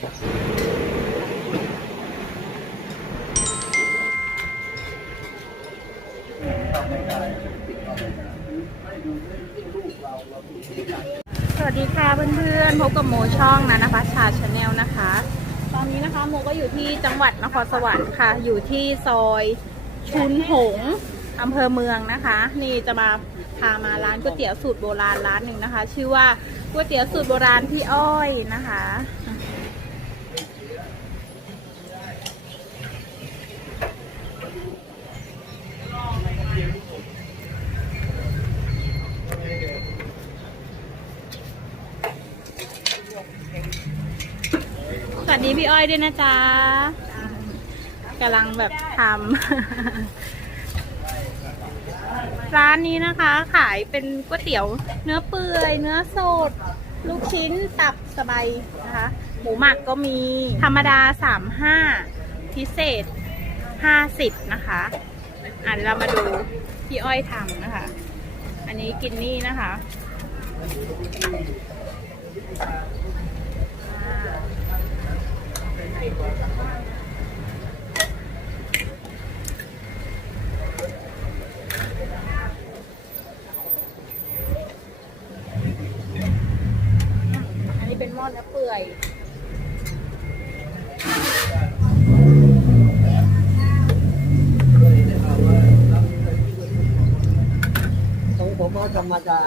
สวัสดีค่ะเพื่อนๆพบกับโมช่องนะนภัสชาชาแนลนะคะ ตอนนี้นะคะโมก็อยู่ที่จังหวัดนครสวรรค์ค่ะ อยู่ที่ซอยชุนหงอำเภอเมืองนะคะ นี่จะมาพามาร้านก๋วยเตี๋ยวสูตรโบราณร้านหนึ่งนะคะ ชื่อว่าก๋วยเตี๋ยวสูตรโบราณพี่อ้อยนะคะ ดีพี่อ้อยด้วยนะจ๊ะกำลังแบบทำ ร้านนี้นะคะ ขายเป็นก๋วยเตี๋ยว เนื้อเปื่อย เนื้อสด ลูกชิ้นตับสบายนะคะ หมูหมักก็มีธรรมดา 35 พิเศษ 50 นะคะอะเดี๋ยวเรามาดูพี่อ้อยทำนะคะ อันนี้กินนี่นะคะอ่า อันนี้เป็นหม้อเนื้อเปื่อยตรงผมก็ธรรมดา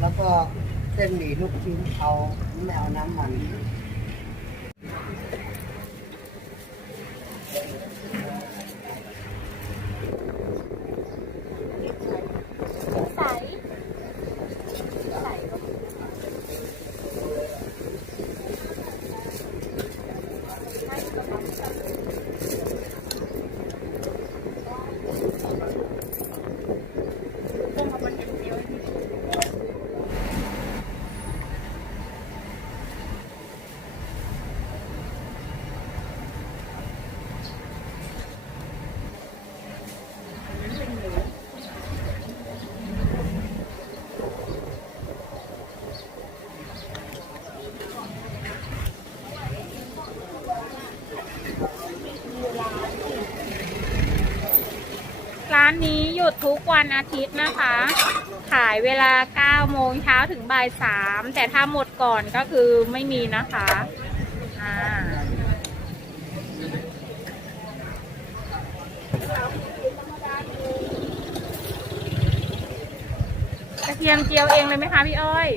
แล้วก็เส้นหมี่ลูกชิ้นเอาไม่เอาน้ำมัน ใส ใสต้องเอามันอย่างเดียวร้านนี้ห ยุดทุกวันอาทิตย์นะคะ ขายเวลา 9 โมงเช้าถึงบ่าย 3 แต่ถ้าหมดก่อนก็คือไม่มีนะคะอ่ากระเทียมเจียวเองเลยไหมคะพี่อ้อย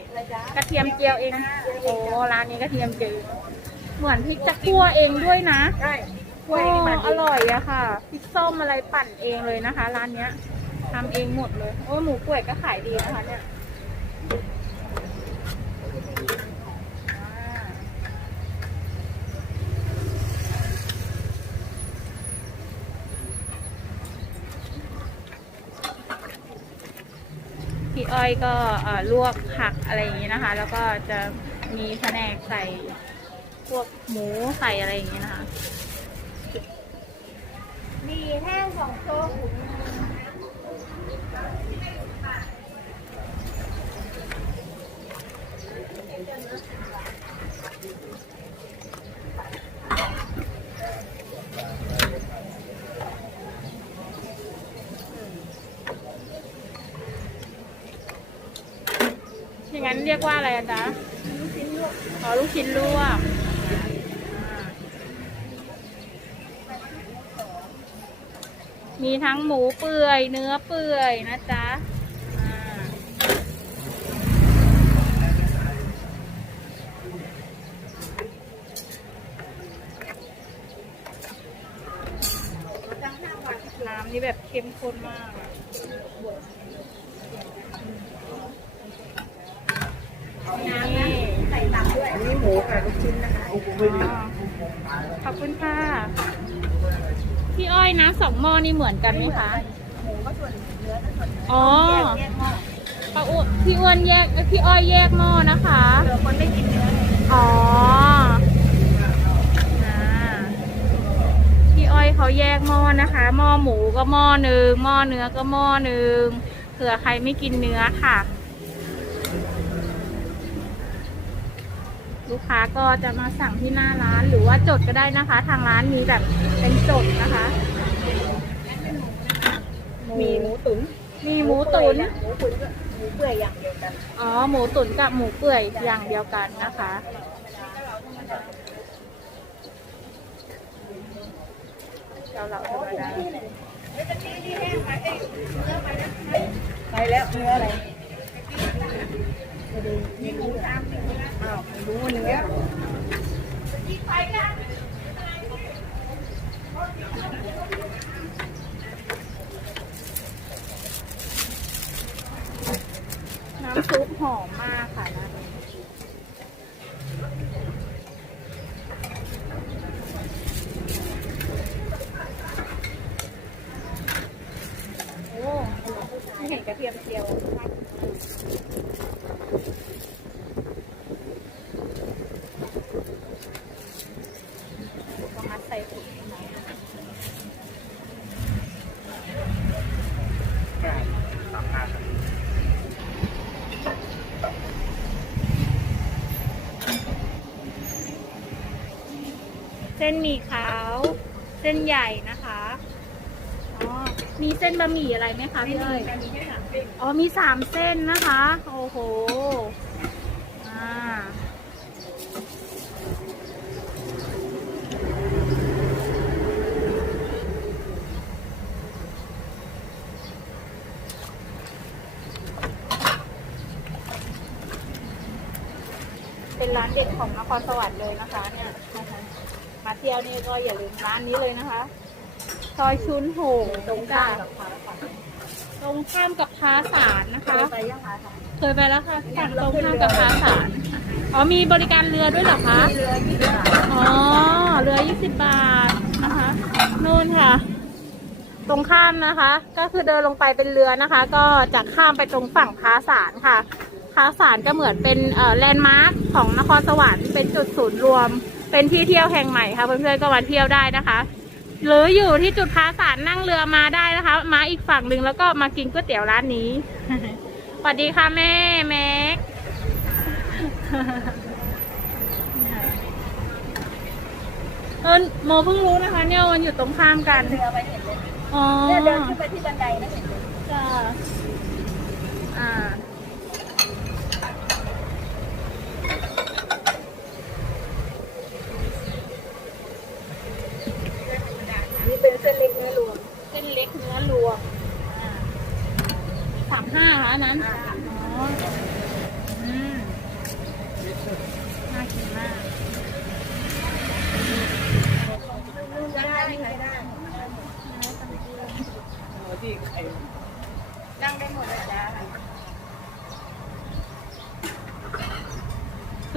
กระเทียมเจียวเอง โอ้ร้านนี้กระเทียมเจียวเหมือนพริกจะคั่วเองด้วยนะใช่โอ้อร่อยอะค่ะพริกส้มอะไรปั่นเองเลยนะคะ ร้านเนี้ย ทำเองหมดเลย โอ้หมูป่วยก็ขายดีนะคะเนี่ยพี่อ้อยก็ลวกผักอะไรอย่างนี้นะคะ แล้วก็จะมีแผนกใส่พวกหมูใส่อะไรอย่างนี้นะคะ มีแห้งสองโต๊ะอย่างนั้น เรียกว่าอะไรอะจ๊ะลูกชิ้นลวกอ๋อลูกชิ้นลวกมีทั้งหมูเปื่อยเนื้อเปื่อยนะจ๊ะน้ำนี่แบบเข้มข้นมากอะ นี่ ใส่ตับด้วย อันนี้หมูกับลูกชิ้นนะคะ อ๋อขอบคุณค่ะ พี่ อ้อยน้ำสองหม้อนี่เหมือนกันไหมคะ หมูก็ส่วนเนื้อก็ส่วนอ๋อ แยกหม้อป้าอ้วนพี่อ้วนแยกเอ้ยพี่อ้อยแยกหม้อนะคะ เผื่อคนไม่กินเนื้อไงอ๋ออ่าพี่อ้อยเขาแยกหม้อนะคะ หม้อหมูก็หม้อหนึ่งหม้อเนื้อก็หม้อหนึ่งเผื่อใครไม่กินเนื้อค่ะ ลูกค้าก็จะมาสั่งที่หน้าร้านหรือว่าจดก็ได้นะคะ ทางร้านมีแบบเป็นจดนะคะมีหมูตุ๋นอตุ๋นหมูตุ๋นกับหมูเปื่อยอย่างเดียวกันอ๋อหมูตุ๋นกับหมูเปื่อยอย่างเดียวกันนะคะเกาเหลาธรรมดาไปแล้วเนื้ออะไรไม่ดูไม่รู้อ้าวไม่รู้ว่าเนื้อ น้ำซุปหอมมากค่ะนะโอ้ไม่ เทียมเจียวมากก็มัดใส่ถุงนะเส้นหมี่ขาว เส้นใหญ่นะคะ อ๋อ มีเส้นบะหมี่อะไรไหมคะพี่เอ้ย เส้นอ๋อมีสามเส้นนะคะ โอ้โหอ่าเป็นร้านเด็ดของนครสวรรค์เลยนะคะเนี่ยมาเที่ยวนี่ก็อย่าลืมร้านนี้เลยนะคะ ซอยชุนโหงตรงข้ามกับพาค่ะ รงข้ามกับค้าสารนะคะ ไปยังคะค่ะเคยไปแล้วค่ะฝั่งตรงข้ามกับค้าสารอ๋อมีบริการเรือด้วยเหรอคะมีเรือยี่สิบบาทอ๋อเรือ20บาทนะคะนู่นค่ะ ตรงข้ามนะคะ ก็คือเดินลงไปเป็นเรือนะคะ ก็จะข้ามไปตรงฝั่งค้าสารค่ะค้าสารก็เหมือนเป็นเอ่อแลนด์มาร์คของนครสวรรค์เป็นจุดศูนย์รวม เป็นที่เที่ยวแห่งใหม่ค่ะเพื่อนๆก็มาเที่ยวได้นะคะ หรืออยู่ที่จุดค้าสารนั่งเรือมาได้นะคะ มาอีกฝั่งหนึ่งแล้วก็มากินก๋วยเตี๋ยวร้านนี้สวัสดีค่ะแม่แม็กเออโมเพิ่งรู้นะคะ เนี่ยมันอยู่ตรงข้ามกันเรือไปเห็นเลยอ๋อเนี่ยเดินขึ้นไปที่บันไดนะเห็นเลย จ้าอ่า นี่เป็นเส้นเล็กเนื้อรวม เส้นเล็กเนื้อรวมอ่าสามห้าค่ะอันนั้น อ๋อ อืม น่ากินมาก ได้ได้ใครได้นั่งได้หมดเลยจ้า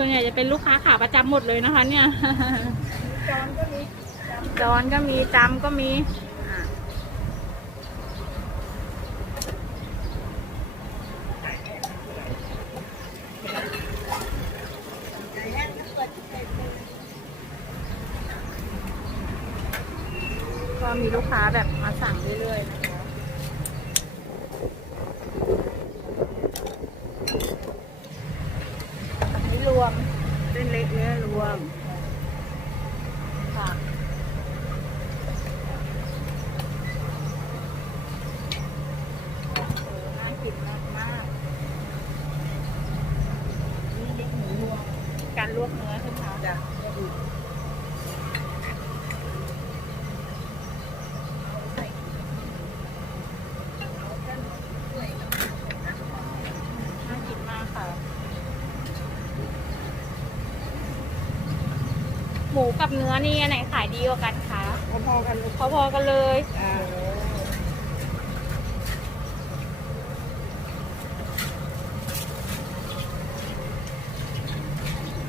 ส่วนใหญ่จะเป็นลูกค้าขาประจำหมดเลยนะคะ เนี่ย จอนก็มีจอนก็มีจำก็มีอะไก่แห้งก็เปิดไก่ปูก็มีลูกค้าแบบมาสั่งเรื่อยๆนะคะ อันนี้รวมเส้นเล็กเนื้อรวม ค่ะโอ้โหน่ากินมากมาก นี่เล็กหมูรวม ๆการลวกเนื้อใช่ไหมคะ จ้ะ น่ากินมากค่ะ หมูกับเนื้อนี่อันไหนขายดีกว่ากันคะพอๆกันลูกพอๆกันเลยอ่า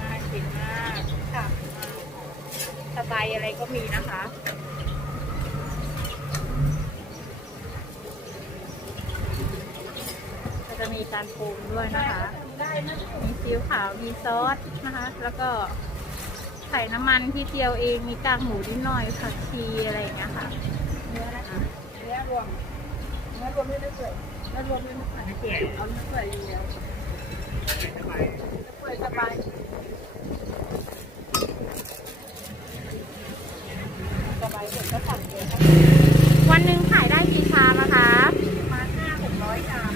น่ากินมากค่ะสบายอะไรก็มีนะคะก็จะมีการปรุงด้วยนะคะ ได้นะมีซีอิ๊วขาว มีซอสนะคะ แล้วก็ใส่น้ำมันที่เจียวเองมีกากหมูนิดหน่อยผักชีอะไรอย่างเงี้ยค่ะเนื้อนะคะเนื้อรวมเนื้อรวมไม่ได้เปื่อยเนื้อรวมไม่ได้เปื่อยเอาเนื้อเปื่อยอย่างเดียวเปื่อยสบายสบายเสร็จก็สั่งเลยค่ะวันหนึ่งขายได้กี่ชามนะคะประมาณห้าหกร้อยกรัม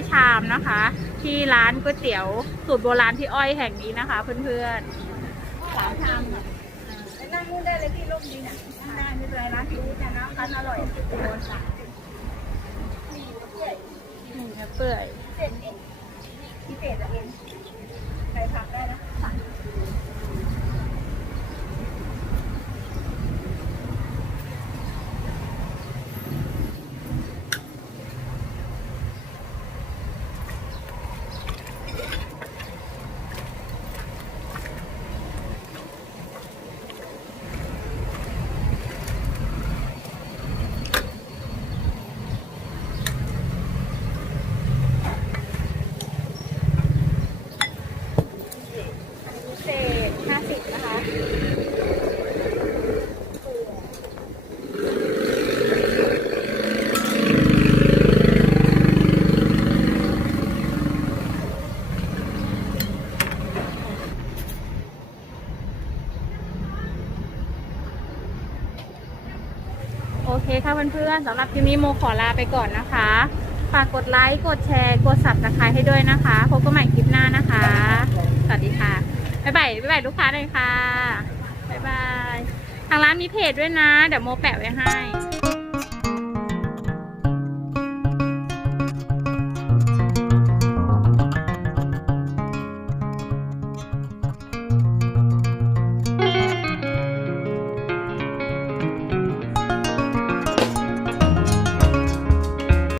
600ชามนะคะ ที่ร้านก๋วยเตี๋ยวสูตรโบราณพี่อ้อยแห่งนี้นะคะ เพื่อนๆสามชามค่ะ ไปนั่งนู่น ได้เลยที่นะนั่งได้ไม่เป็นไรร้านรู้จะนะร้านอร่อยโดนสาหนึ่งเปื่อยพิเศษเองพิเศษอะเองใส่ผักได้นะผัก พิเศษ50 นะคะ โอเคค่ะเพื่อนๆสำหรับคลิปนี้โมขอลาไปก่อนนะคะฝากกดไลค์กดแชร์กดสับตะไคร้ให้ด้วยนะคะพบกันใหม่คลิปหน้านะคะ สวัสดีค่ะบ๊ายบายบ๊ายบายลูกค้าเลยค่ะบ๊ายบายทางร้านมีเพจด้วยนะ เดี๋ยวโมแปะไว้ให้